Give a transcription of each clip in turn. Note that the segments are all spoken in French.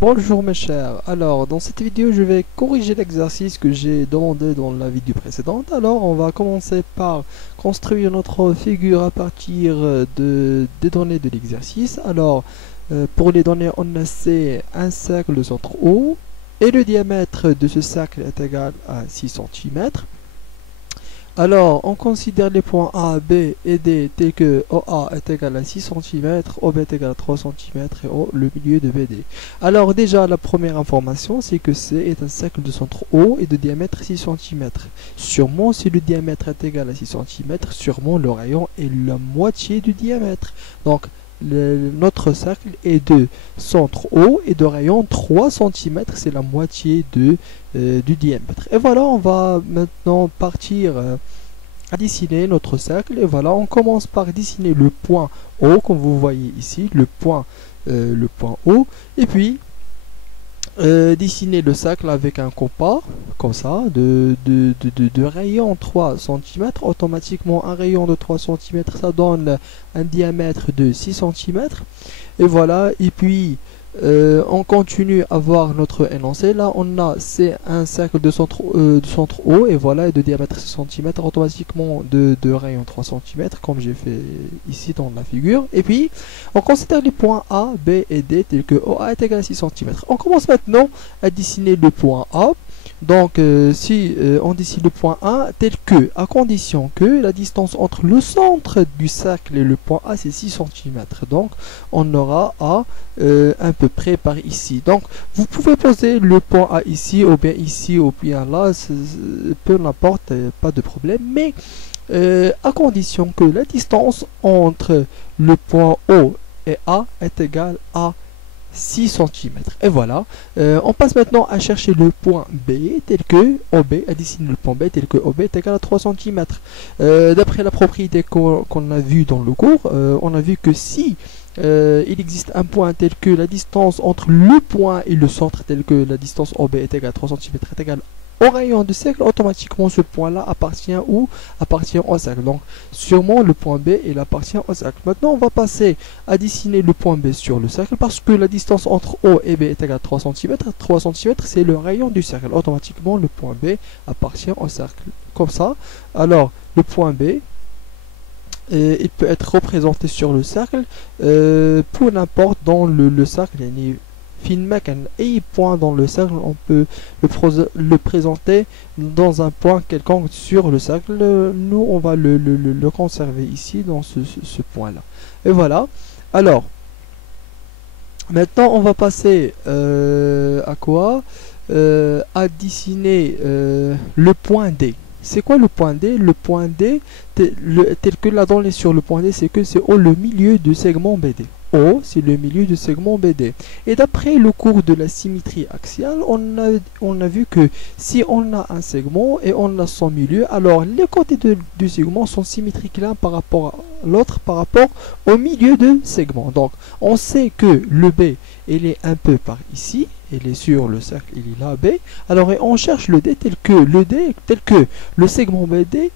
Bonjour mes chers, alors dans cette vidéo je vais corriger l'exercice que j'ai demandé dans la vidéo précédente. Alors on va commencer par construire notre figure à partir des données de l'exercice. Alors pour les données on a un cercle de centre O et le diamètre de ce cercle est égal à 6 cm. Alors, on considère les points A, B et D tels que OA est égal à 6 cm, OB est égal à 3 cm et O le milieu de BD. Alors déjà, la première information, c'est que C est un cercle de centre O et de diamètre 6 cm. Sûrement, si le diamètre est égal à 6 cm, sûrement le rayon est la moitié du diamètre. Donc, notre cercle est de centre O et de rayon 3 cm, c'est la moitié du diamètre. Et voilà, on va maintenant partir à dessiner notre cercle. Et voilà, on commence par dessiner le point O, comme vous voyez ici, le point O. Et puis, dessiner le cercle avec un compas, comme ça, de rayon 3 cm. Automatiquement, un rayon de 3 cm, ça donne un diamètre de 6 cm. Et voilà, et puis, on continue à voir notre énoncé. Là, on a c'est un cercle de centre O et voilà, et de diamètre 6 cm, automatiquement de rayon 3 cm, comme j'ai fait ici dans la figure. Et puis, on considère les points A, B et D tels que OA est égal à 6 cm. On commence maintenant à dessiner le point A. Donc, si on dessine le point A tel que, à condition que la distance entre le centre du cercle et le point A, c'est 6 cm. Donc, on aura A à peu près par ici. Donc, vous pouvez poser le point A ici, ou bien là, peu n'importe, pas de problème. Mais, à condition que la distance entre le point O et A est égale à 6 cm. Et voilà, on passe maintenant à chercher le point B tel que OB, à dessiner le point B tel que OB est égal à 3 cm. D'après la propriété qu'on a vue dans le cours, on a vu que si il existe un point tel que la distance entre le point et le centre tel que la distance OB est égale à 3 cm est égale au rayon du cercle, automatiquement ce point-là appartient au cercle. Donc, sûrement le point B, il appartient au cercle. Maintenant, on va passer à dessiner le point B sur le cercle parce que la distance entre O et B est égale à 3 cm. 3 cm, c'est le rayon du cercle. Automatiquement, le point B appartient au cercle. Comme ça. Alors, le point B, il peut être représenté sur le cercle pour n'importe dans le cercle. Et point dans le cercle, on peut le présenter dans un point quelconque sur le cercle. Nous, on va le conserver ici dans ce point-là. Et voilà. Alors, maintenant, on va passer à quoi? À dessiner le point D. C'est quoi le point D? Le point D, tel que la donnée sur le point D, c'est que c'est le milieu du segment BD. O, c'est le milieu du segment BD. Et d'après le cours de la symétrie axiale, on a vu que si on a un segment et on a son milieu, alors les côtés du segment sont symétriques l'un par rapport à l'autre, par rapport au milieu de segment. Donc, on sait que le B, il est un peu par ici, il est sur le cercle, il est là, B. Alors, on cherche le D tel que le segment BD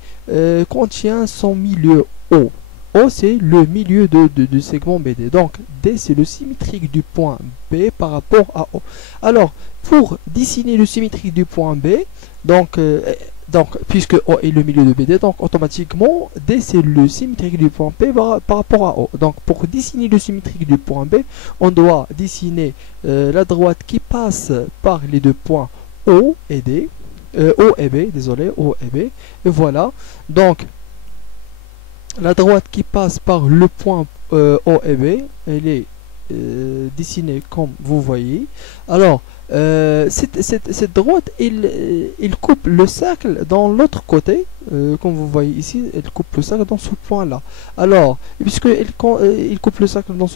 contient son milieu O. O, c'est le milieu du segment BD. Donc, D, c'est le symétrique du point B par rapport à O. Alors, pour dessiner le symétrique du point B, donc puisque O est le milieu de BD, donc automatiquement, D, c'est le symétrique du point B par rapport à O. Donc, pour dessiner le symétrique du point B, on doit dessiner la droite qui passe par les deux points O et D. O et B, désolé, O et B. Et voilà. Donc, la droite qui passe par le point O et B, elle est dessinée comme vous voyez. Alors, cette droite, il coupe le cercle dans l'autre côté, comme vous voyez ici, elle coupe le cercle dans ce point-là. Alors, puisqu'il coupe le cercle dans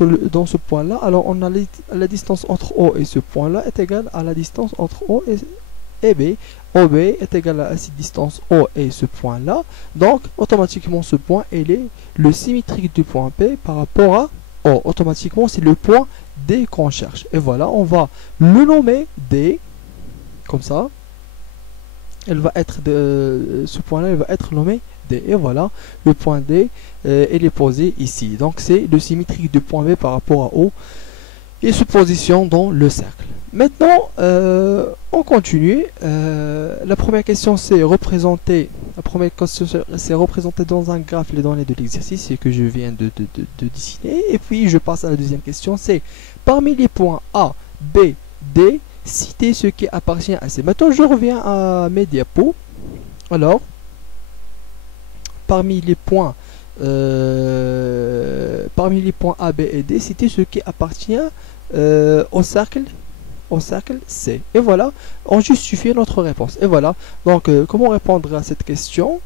ce point-là, alors on a la distance entre O et ce point-là est égale à la distance entre O et B. OB est égal à cette distance O et ce point-là. Donc, automatiquement, ce point, il est le symétrique du point P par rapport à O. Automatiquement, c'est le point D qu'on cherche. Et voilà, on va le nommer D, comme ça. Elle va être ce point-là, il va être nommé D. Et voilà, le point D, il est posé ici. Donc, c'est le symétrique du point B par rapport à O et se positionne dans le cercle. Maintenant, on continue. La première question, c'est représenter. La première question, c'est représenter dans un graphe les données de l'exercice que je viens de dessiner. Et puis, je passe à la deuxième question, c'est parmi les points A, B, D, citer ce qui appartient à C. Maintenant, je reviens à mes diapos. Alors, parmi les points A, B et D, citer ce qui appartient au cercle C. Et voilà, on justifie notre réponse. Et voilà, donc comment répondre à cette question?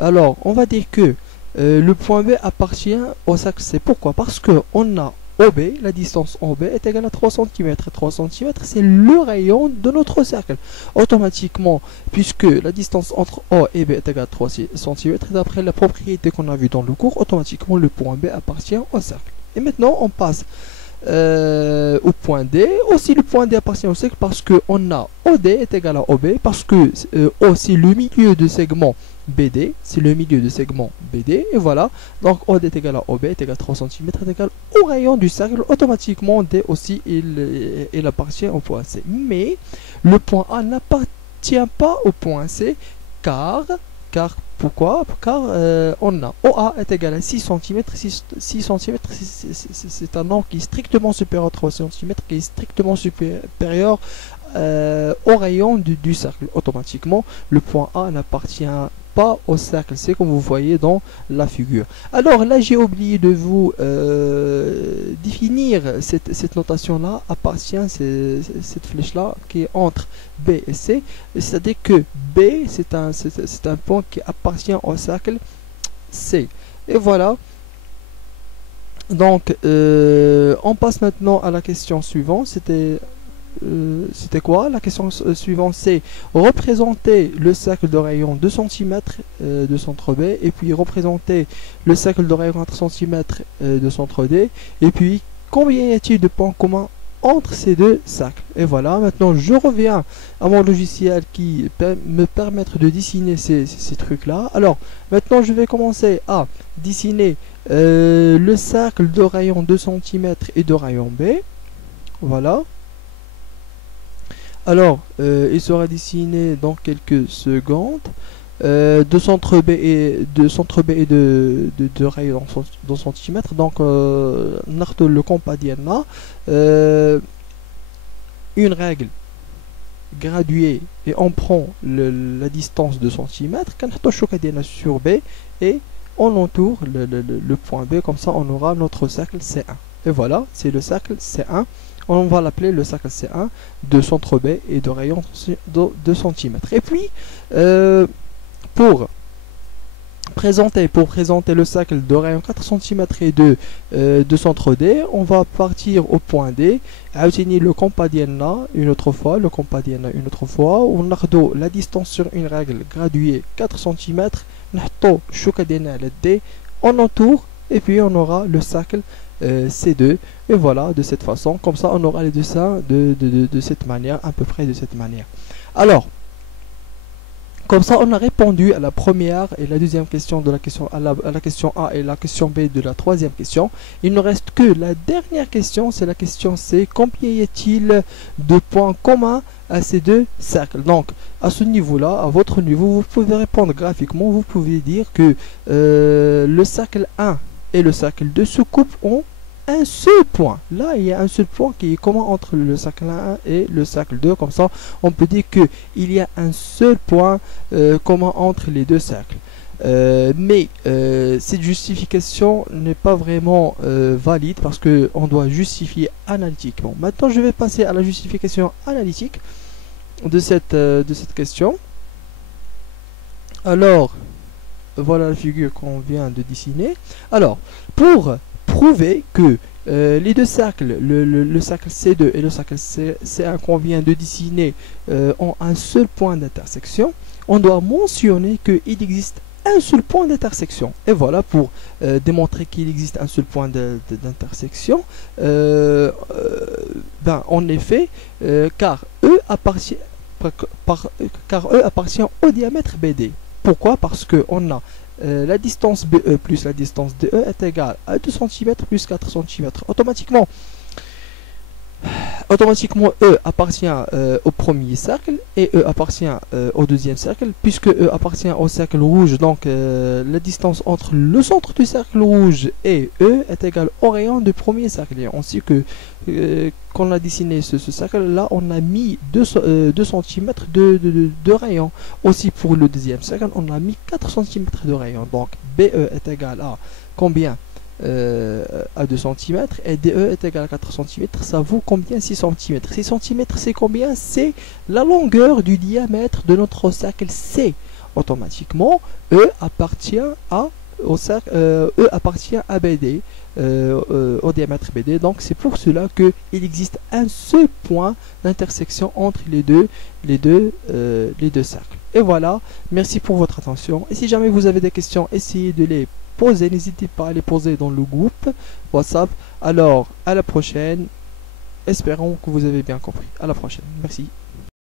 Alors, on va dire que le point B appartient au cercle C. Pourquoi? Parce que on a OB, la distance OB est égale à 3 cm. Et 3 cm, c'est le rayon de notre cercle. Automatiquement, puisque la distance entre O et B est égale à 3 cm, d'après la propriété qu'on a vue dans le cours, automatiquement, le point B appartient au cercle. Et maintenant, on passe au point D. Aussi le point D appartient au cercle parce que on a OD est égal à OB, parce que O c'est le milieu de segment BD, c'est le milieu de segment BD, et voilà, donc OD est égal à OB est égal à 3 cm est égal au rayon du cercle. Automatiquement D aussi il appartient au point C, mais le point A n'appartient pas au point C car pourquoi? Car on a OA est égal à 6 cm. 6 cm, c'est un angle qui est strictement supérieur à 3 cm, qui est strictement supérieur au rayon du cercle. Automatiquement, le point A n'appartient pas au cercle C, comme vous voyez dans la figure. Alors là, j'ai oublié de vous définir cette notation-là, appartient, cette flèche-là qui est entre B et C. C'est-à-dire que B, c'est un point qui appartient au cercle C. Et voilà. Donc, on passe maintenant à la question suivante. C'était quoi? La question suivante, c'est représenter le cercle de rayon 2 cm de centre B, et puis représenter le cercle de rayon 4 cm de centre D, et puis combien y a-t-il de points communs entre ces deux cercles? Et voilà, maintenant je reviens à mon logiciel qui me permettre de dessiner ces trucs-là. Alors, maintenant je vais commencer à dessiner le cercle de rayon 2 cm et de rayon B. Voilà. Alors, il sera dessiné dans quelques secondes. De centre B et de rayon dans centimètres. Donc, ناخذ le compas ديالنا une règle graduée et on prend la distance de centimètres. كنحطوا الشوكة ديالنا sur B et on entoure le point B. Comme ça, on aura notre cercle C1. Et voilà, c'est le cercle C1. On va l'appeler le cercle C1 de centre B et de rayon de 2 cm. Et puis, pour présenter le cercle de rayon 4 cm et de centre D, on va partir au point D, obtenir le compas ديالنا une autre fois, on a la distance sur une règle graduée 4 cm, نحطو الشوكة ديالنا على D, on entoure et puis on aura le cercle C2, et voilà, de cette façon. Comme ça, on aura les dessins de cette manière, à peu près de cette manière. Alors, comme ça, on a répondu à la première et la deuxième question de la question à la question A et la question B de la troisième question. Il ne reste que la dernière question, c'est la question C. Combien y a-t-il de points communs à ces deux cercles? Donc, à ce niveau-là, à votre niveau, vous pouvez répondre graphiquement. Vous pouvez dire que le cercle 1 et le cercle 2 se coupent en un seul point. Là, il y a un seul point qui est commun entre le cercle 1 et le cercle 2. Comme ça, on peut dire qu'il y a un seul point commun entre les deux cercles. Mais cette justification n'est pas vraiment valide parce qu'on doit justifier analytiquement. Maintenant, je vais passer à la justification analytique de cette question. Alors, voilà la figure qu'on vient de dessiner. Alors, pour prouver que les deux cercles, le cercle C2 et le cercle C1 qu'on vient de dessiner ont un seul point d'intersection, on doit mentionner qu'il existe un seul point d'intersection. Et voilà, pour démontrer qu'il existe un seul point d'intersection, en effet, car E appartient au diamètre BD. Pourquoi? Parce qu'on a la distance BE plus la distance DE est égale à 2 cm plus 4 cm. Automatiquement, automatiquement E appartient au premier cercle et E appartient au deuxième cercle, puisque E appartient au cercle rouge, donc la distance entre le centre du cercle rouge et E est égale au rayon du premier cercle. Et on sait que quand on a dessiné ce cercle là, on a mis 2 cm de rayon. Aussi pour le deuxième cercle, on a mis 4 cm de rayon. Donc BE est égal à combien? À 2 cm et DE est égal à 4 cm, ça vaut combien? 6 cm. 6 cm c'est combien? C'est la longueur du diamètre de notre cercle C. Automatiquement, E appartient à BD, au diamètre BD. Donc c'est pour cela qu'il existe un seul point d'intersection entre les deux cercles. Et voilà, merci pour votre attention. Et si jamais vous avez des questions, essayez de les poser, n'hésitez pas à les poser dans le groupe WhatsApp. Alors, à la prochaine. Espérons que vous avez bien compris. À la prochaine. Merci.